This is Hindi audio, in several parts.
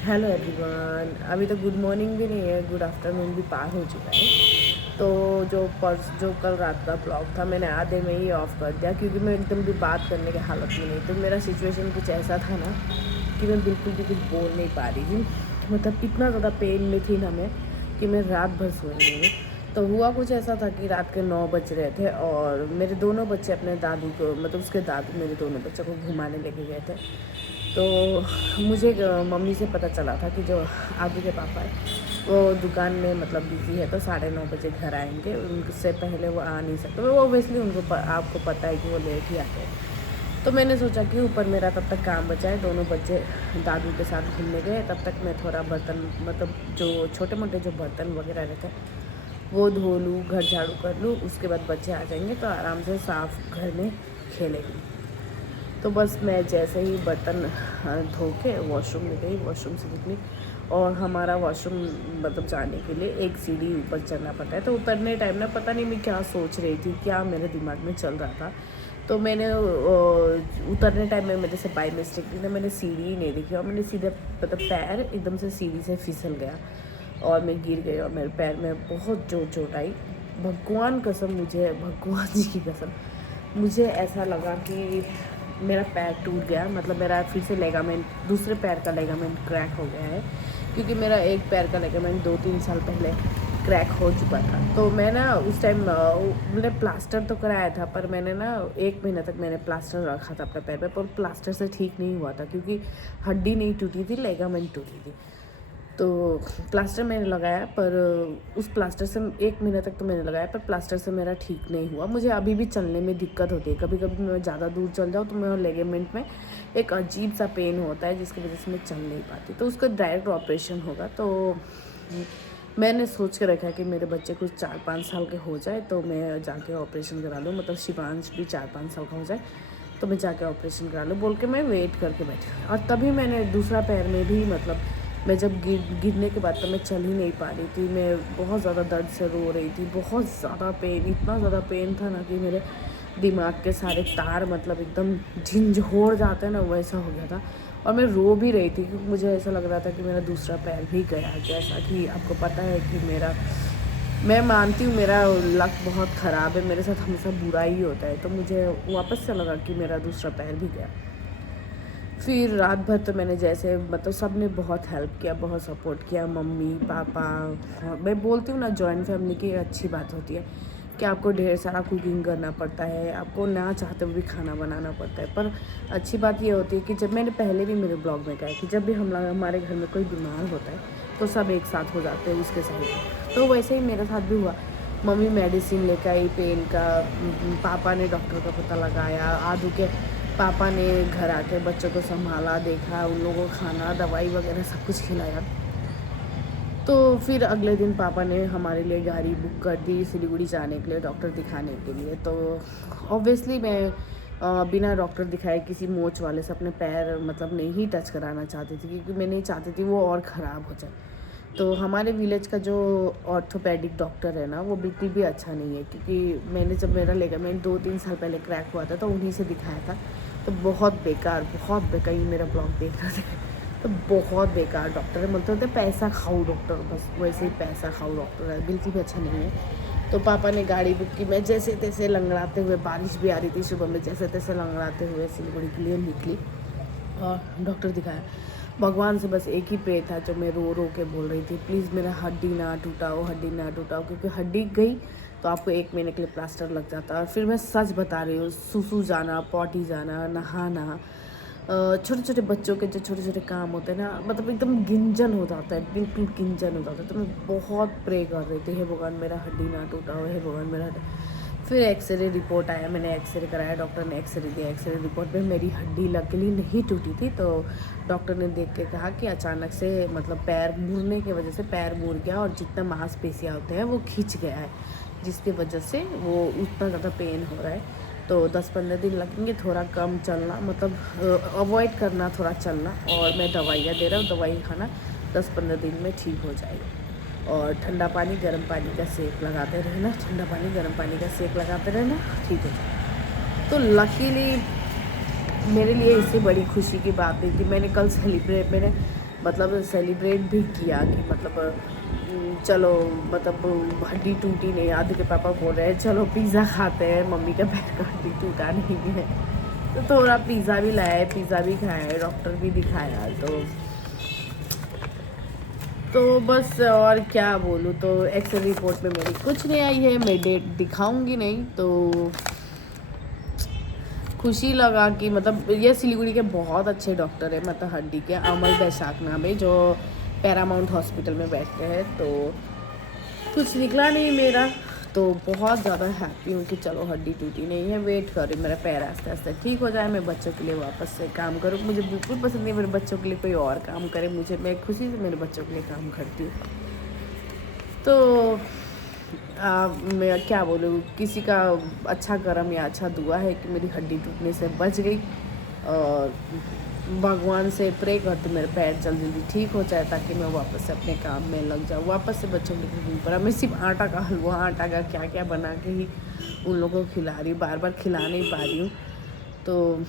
Hello everyone. अभी तो गुड मॉर्निंग भी नहीं है, गुड आफ्टरनून भी पार हो चुका है। तो जो कल रात का ब्लॉग था मैंने आधे में ही ऑफ कर दिया, क्योंकि मैं एकदम भी बात करने की हालत में नहीं। तो मेरा सिचुएशन कुछ ऐसा था ना कि मैं बिल्कुल भी कुछ बोल नहीं पा रही थी। मतलब इतना ज़्यादा पेन में थी ना मैं, कि मैं रात भर सोई नहीं हूँ। तो हुआ कुछ ऐसा था कि रात के 9 बज रहे थे और मेरे दोनों बच्चे अपने दादू को, मतलब उसके दादू मेरे दोनों बच्चों को घुमाने लेके गए थे। तो मुझे मम्मी से पता चला था कि जो आदू के पापा है वो दुकान में मतलब बिज़ी है, तो 9:30 बजे घर आएंगे, उनसे पहले वो आ नहीं सकते। वो ओबियसली आपको पता है कि वो लेट ही आते हैं। तो मैंने सोचा कि ऊपर मेरा तब तक काम बचा है, दोनों बच्चे दादू के साथ घूमने गए, तब तक मैं थोड़ा बर्तन, मतलब जो छोटे मोटे जो बर्तन वगैरह रहते हैं वो धो लूँ, घर झाड़ू कर लूँ। उसके बाद बच्चे आ जाएंगे तो आराम से साफ़ घर में खेलेंगे। तो बस मैं जैसे ही बर्तन धो के वॉशरूम में गई, वॉशरूम से निकली, और हमारा वॉशरूम मतलब जाने के लिए एक सीढ़ी ऊपर चढ़ना पड़ता है। तो उतरने टाइम ना पता नहीं मैं क्या सोच रही थी, क्या मेरे दिमाग में चल रहा था। तो मैंने उतरने टाइम में मेरे से बाई मिस्टेकली ना मैंने सीढ़ी ही नहीं देखी, और मैंने सीधे मतलब पैर एकदम से सीढ़ी से फिसल गया और मैं गिर गई, और मेरे पैर में बहुत चोट आई। भगवान कसम, मुझे भगवान जी की कसम, मुझे ऐसा लगा कि मेरा पैर टूट गया। मतलब मेरा फिर से लेगामेंट, दूसरे पैर का लेगामेंट क्रैक हो गया है, क्योंकि मेरा एक पैर का लेगामेंट 2-3 साल पहले क्रैक हो चुका था। तो मैं ना उस टाइम मैंने प्लास्टर तो कराया था, पर मैंने ना 1 महीने तक मैंने प्लास्टर रखा था अपने पैर पे, पर प्लास्टर से ठीक नहीं हुआ था, क्योंकि हड्डी नहीं टूटी थी, लेगामेंट टूटी थी। तो प्लास्टर मैंने लगाया, पर उस प्लास्टर से 1 महीने तक तो मैंने लगाया, पर प्लास्टर से मेरा ठीक नहीं हुआ। मुझे अभी भी चलने में दिक्कत होती है, कभी कभी मैं ज़्यादा दूर चल जाऊँ तो मेरे लेगामेंट में एक अजीब सा पेन होता है, जिसकी वजह से मैं चल नहीं पाती। तो उसका डायरेक्ट ऑपरेशन होगा। तो मैंने सोच के रखा है कि मेरे बच्चे कुछ 4-5 साल के हो जाए तो मैं जाके ऑपरेशन करा लूँ, मतलब शिवांश भी 4-5 साल का हो जाए तो मैं जाके ऑपरेशन करा लूँ बोल के मैं वेट करके बैठी। और तभी मैंने दूसरा पैर में भी, मतलब मैं जब गिरने के बाद तो मैं चल ही नहीं पा रही थी, मैं बहुत ज़्यादा दर्द से रो रही थी, बहुत ज़्यादा पेन, इतना ज़्यादा पेन था ना कि मेरे दिमाग के सारे तार मतलब एकदम झंझोड़ जाते हैं ना, वैसा हो गया था। और मैं रो भी रही थी, क्योंकि मुझे ऐसा लग रहा था कि मेरा दूसरा पैर भी गया। जैसा कि आपको पता है कि मैं मानती हूँ मेरा लक बहुत ख़राब है, मेरे साथ हमेशा बुरा ही होता है। तो मुझे वापस से लगा कि मेरा दूसरा पैर भी गया। फिर रात भर तो मैंने जैसे, मतलब सब ने बहुत हेल्प किया, बहुत सपोर्ट किया, मम्मी पापा। हाँ, मैं बोलती हूँ ना, जॉइंट फैमिली की एक अच्छी बात होती है कि आपको ढेर सारा कुकिंग करना पड़ता है, आपको ना चाहते हुए भी खाना बनाना पड़ता है। पर अच्छी बात ये होती है कि जब मैंने पहले भी मेरे ब्लॉग में कहा कि जब भी हमारे घर में कोई बीमार होता है तो सब एक साथ हो जाते हैं उसके साथ। तो वैसे ही मेरे साथ भी हुआ। मम्मी मेडिसिन लेकर आई पेन का, पापा ने डॉक्टर का पता लगाया, आदू के पापा ने घर आके बच्चों को संभाला, देखा, उन लोगों को खाना दवाई वगैरह सब कुछ खिलाया। तो फिर अगले दिन पापा ने हमारे लिए गाड़ी बुक कर दी सिलीगुड़ी जाने के लिए, डॉक्टर दिखाने के लिए। तो ऑब्वियसली मैं बिना डॉक्टर दिखाए किसी मोच वाले से अपने पैर मतलब नहीं टच कराना चाहती थी, क्योंकि मैं नहीं चाहती थी वो और ख़राब हो जाए। तो हमारे विलेज का जो ऑर्थोपेडिक डॉक्टर है ना, वो बिल्कुल भी अच्छा नहीं है, क्योंकि मैंने जब मेरा लेगामेंट 2-3 साल पहले क्रैक हुआ था तो उन्हीं से दिखाया था। तो बहुत बेकार, ये मेरा ब्लॉग देख रहे थे तो बहुत बेकार डॉक्टर है। मतलब होते पैसा खाऊ डॉक्टर, बस वैसे ही पैसा खाऊ डॉक्टर है, बिल्कुल भी अच्छा नहीं है। तो पापा ने गाड़ी बुक की, मैं जैसे तैसे लंगड़ाते हुए, बारिश भी आ रही थी सुबह में, जैसे तैसे लंगड़ाते हुए सिलीगुड़ी के लिए निकली और डॉक्टर दिखाया। भगवान से बस एक ही प्रे था, जो मैं रो रो के बोल रही थी, प्लीज़ मेरा हड्डी ना टूटाओ, हड्डी ना टूटाओ, क्योंकि हड्डी गई तो आपको 1 महीने के लिए प्लास्टर लग जाता है। और फिर मैं सच बता रही हूँ, सुसु जाना, पॉटी जाना, नहाना, छोटे छोटे बच्चों के जो छोटे छोटे काम होते हैं ना, मतलब एकदम गिंजन हो जाता है, बिल्कुल गिंजन हो जाता है। तो मैं बहुत प्रे कर रही थी, हे भगवान मेरा हड्डी ना टूटा हो, हे भगवान मेरा फिर एक्सरे रिपोर्ट आया, मैंने एक्सरे कराया, डॉक्टर ने एक्सरे दिया। एक्सरे रिपोर्ट में मेरी हड्डी लकीली नहीं टूटी थी। तो डॉक्टर ने देख के कहा कि अचानक से मतलब पैर मुड़ने की वजह से पैर मुड़ गया, और जितना मांसपेशियाँ होते हैं वो खिंच गया है, जिसकी वजह से वो उतना ज़्यादा पेन हो रहा है। तो 10-15 दिन लगेंगे, थोड़ा कम चलना, मतलब अवॉइड करना थोड़ा चलना, और मैं दवाइयाँ दे रहा हूँ, दवाई खाना, 10-15 दिन में ठीक हो जाएगा। और ठंडा पानी गर्म पानी का सेक लगाते रहना, ठंडा पानी गर्म पानी का सेक लगाते रहना, ठीक हो जाएगा। तो लकीली मेरे लिए इससे बड़ी खुशी की बात नहीं थी। मैंने मतलब सेलिब्रेट भी किया कि मतलब चलो मतलब हड्डी टूटी नहीं। आधे के पापा बोल रहे हैं चलो पिज़्ज़ा खाते हैं, मम्मी का पैर का हड्डी टूटा नहीं है। तो थोड़ा पिज़्ज़ा भी लाया है, पिज़्ज़ा भी खाया है, डॉक्टर भी दिखाया। तो बस और क्या बोलूँ, तो एक्सरे रिपोर्ट में मेरी कुछ नहीं आई है, मैं डेट दिखाऊंगी नहीं। तो खुशी लगा कि मतलब ये सिलीगुड़ी के बहुत अच्छे डॉक्टर है, मतलब हड्डी के, अमल बैसाख नाम है, जो पैरामाउंट हॉस्पिटल में बैठते हैं। तो कुछ निकला नहीं मेरा, तो बहुत ज़्यादा हैप्पी हूँ कि चलो हड्डी टूटी नहीं है। वेट कर रही मेरा पैर आस्ते आस्ते ठीक हो जाए, मैं बच्चों के लिए वापस से काम करूँ। मुझे बिल्कुल पसंद नहीं मेरे बच्चों के लिए कोई और काम करे, मैं खुशी से मेरे बच्चों के लिए काम करती हूँ। तो मैं क्या बोलूँ, किसी का अच्छा कर्म या अच्छा दुआ है कि मेरी हड्डी टूटने से बच गई। और भगवान से प्रे करती हूँ मेरे पैर जल्दी जल्दी ठीक हो जाए, ताकि मैं वापस से अपने काम में लग जाऊँ, वापस से बच्चों के कुकिंग पर। मैं सिर्फ आटा का हलवा, आटा का क्या क्या बना के ही उन लोगों को खिला रही हूँ, बार बार खिला नहीं पा रही हूँ। तो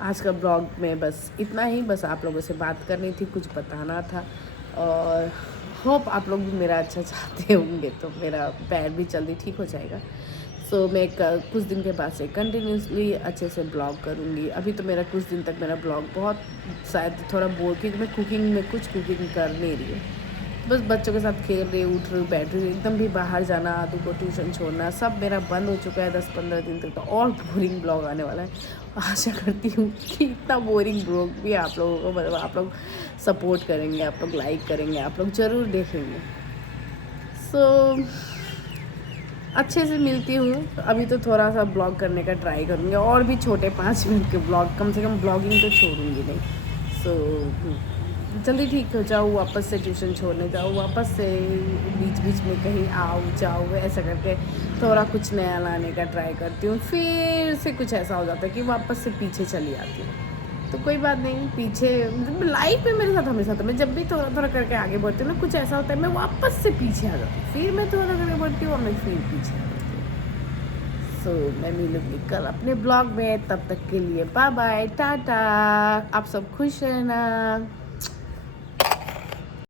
आज का ब्लॉग में बस इतना ही, बस आप लोगों से बात करनी थी, कुछ बताना था। और होप आप लोग भी मेरा अच्छा चाहते होंगे, तो मेरा पैर भी जल्दी ठीक हो जाएगा। सो मैं कुछ दिन के बाद से कंटिन्यूसली अच्छे से ब्लॉग करूँगी। अभी तो मेरा कुछ दिन तक मेरा ब्लॉग बहुत शायद थोड़ा बोर, क्योंकि मैं कुकिंग में कुछ कुकिंग कर नहीं रही हूँ, बस बच्चों के साथ खेल रही, उठ रही, बैठ रही, एकदम भी बाहर जाना, आदू को ट्यूशन छोड़ना सब मेरा बंद हो चुका है 10-15 दिन तक। तो और बोरिंग ब्लॉग आने वाला है। आशा करती हूँ कि इतना बोरिंग ब्लॉग भी आप लोगों को, मतलब आप लोग सपोर्ट करेंगे, आप लोग लाइक करेंगे, आप लोग ज़रूर देखेंगे। सो अच्छे से मिलती हूँ। अभी तो थोड़ा सा ब्लॉग करने का ट्राई करूँगी, और भी छोटे 5 मिनट के ब्लॉग, कम से कम ब्लॉगिंग तो छोड़ूंगी नहीं। सो जल्दी ठीक हो जाऊँ, वापस से ट्यूशन छोड़ने जाऊँ, वापस से बीच बीच में कहीं आओ जाओ, ऐसा करके थोड़ा कुछ नया लाने का ट्राई करती हूँ। फिर से कुछ ऐसा हो जाता है कि वापस से पीछे चली आती हूँ। तो कोई बात नहीं, पीछे लाइफ में मेरे साथ हमेशा था, मैं जब भी थोड़ा थोड़ा करके आगे बढ़ती हूँ ना, कुछ ऐसा होता है मैं वापस से पीछे आ जाती हूँ, फिर मैं थोड़ा करके बढ़ती हूँ और मैं फिर पीछे आ जाती हूँ। सो मैं मिलूँगी कल अपने ब्लॉग में, तब तक के लिए बाय बाय, टाटा। आप सब खुश रहना।